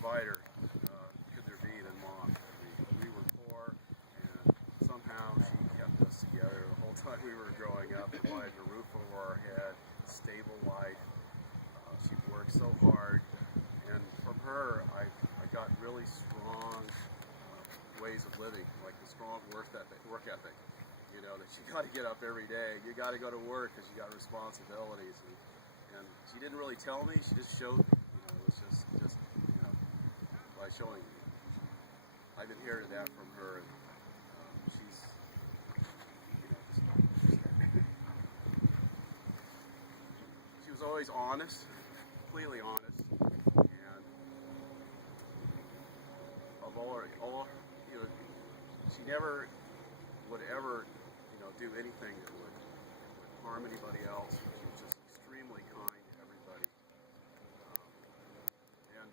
provider could there be than Mom? We were poor, and somehow she kept us together the whole time we were growing up, provided a roof over our head, a stable life. She worked so hard, and from her I got really strong ways of living, like a strong work ethic. You know, that you got to get up every day. You got to go to work because you got responsibilities. And she didn't really tell me. She just showed me. You know, it was just you know, by showing me. I've inherited that from her, and she's, you know, she was always honest, completely honest, and of all, you know, she never would ever, you know, do anything that would harm anybody else. She was just extremely kind to everybody. And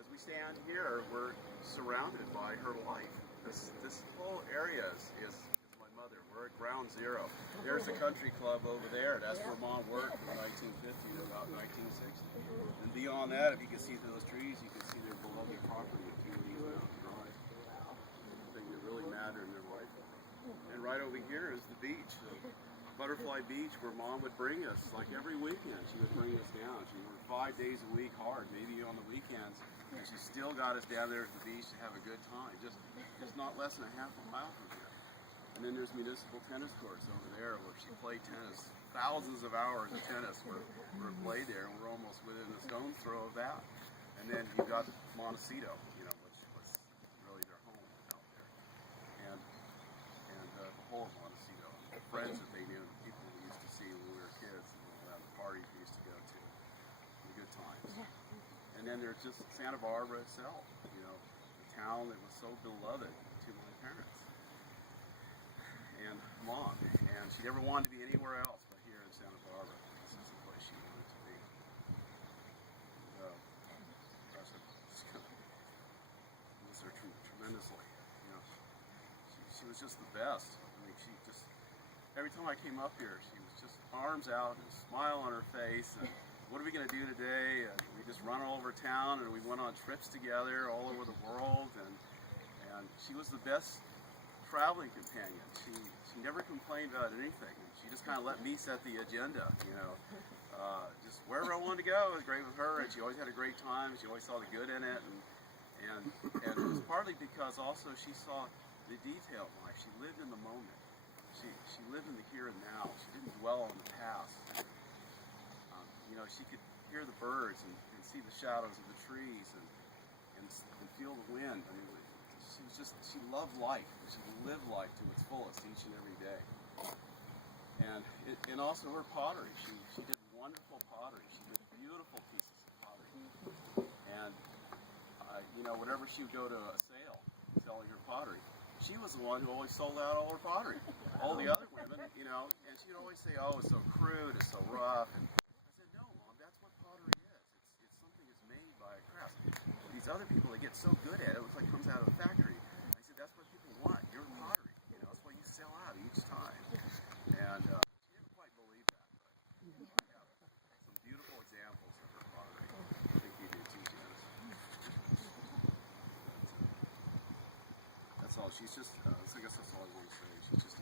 as we stand here, we're surrounded by her life. This whole area is my mother. We're at ground zero. There's a country club over there. That's where Mom worked from 1950 to about 1960. And beyond that, if you can see through those trees, you can see their beloved property at Mountain Drive. The thing that really mattered in their life. And right over here is the beach, Butterfly Beach, where Mom would bring us, like every weekend. She would bring us down. She worked 5 days a week hard, maybe on the weekends, and she still got us down there at the beach to have a good time, just not less than a half a mile from here. And then there's municipal tennis courts over there where she played tennis. Thousands of hours of tennis were played there, and we're almost within a stone's throw of that. And then you got Montecito, you know, which was really their home out there. And the whole of Montecito, the friends that they knew, the people we used to see when we were kids, and the parties we used to go to, the good times. And then there's just Santa Barbara itself, you know, the town that was so beloved to my parents and Mom, and she never wanted to be anywhere else but here in Santa Barbara. This is the place she wanted to be. Gosh, I just kind of miss her tremendously. You know, she was just the best. I mean, she just, every time I came up here, she was just arms out and a smile on her face. And what are we going to do today? And we just run all over town, and we went on trips together all over the world. And she was the best traveling companion. She never complained about anything. She just kind of let me set the agenda, you know. Just wherever I wanted to go, it was great with her, and she always had a great time. She always saw the good in it, and it was partly because also she saw the detail in life. She lived in the moment. She lived in the here and now. She didn't dwell on the past. You know, she could hear the birds and see the shadows of the trees and feel the wind. I mean, she loved life. She lived life to its fullest each and every day. And also her pottery. She did wonderful pottery. She did beautiful pieces of pottery. And you know, whenever she would go to a sale selling her pottery, she was the one who always sold out all her pottery. All the other women, you know, and she'd always say, "Oh, it's so crude, it's so rough." And I said, "No, Mom, that's what pottery is. It's something that's made by a craft. These other people, they get so good at it, it looks like it comes out of a factory." I said, "That's what people want. Your pottery. You know, that's what you sell out each time." And she didn't quite believe that, but I have some beautiful examples of her pottery. I think you do too, Janice. That's all. She's just, I guess that's all I want to say. She's just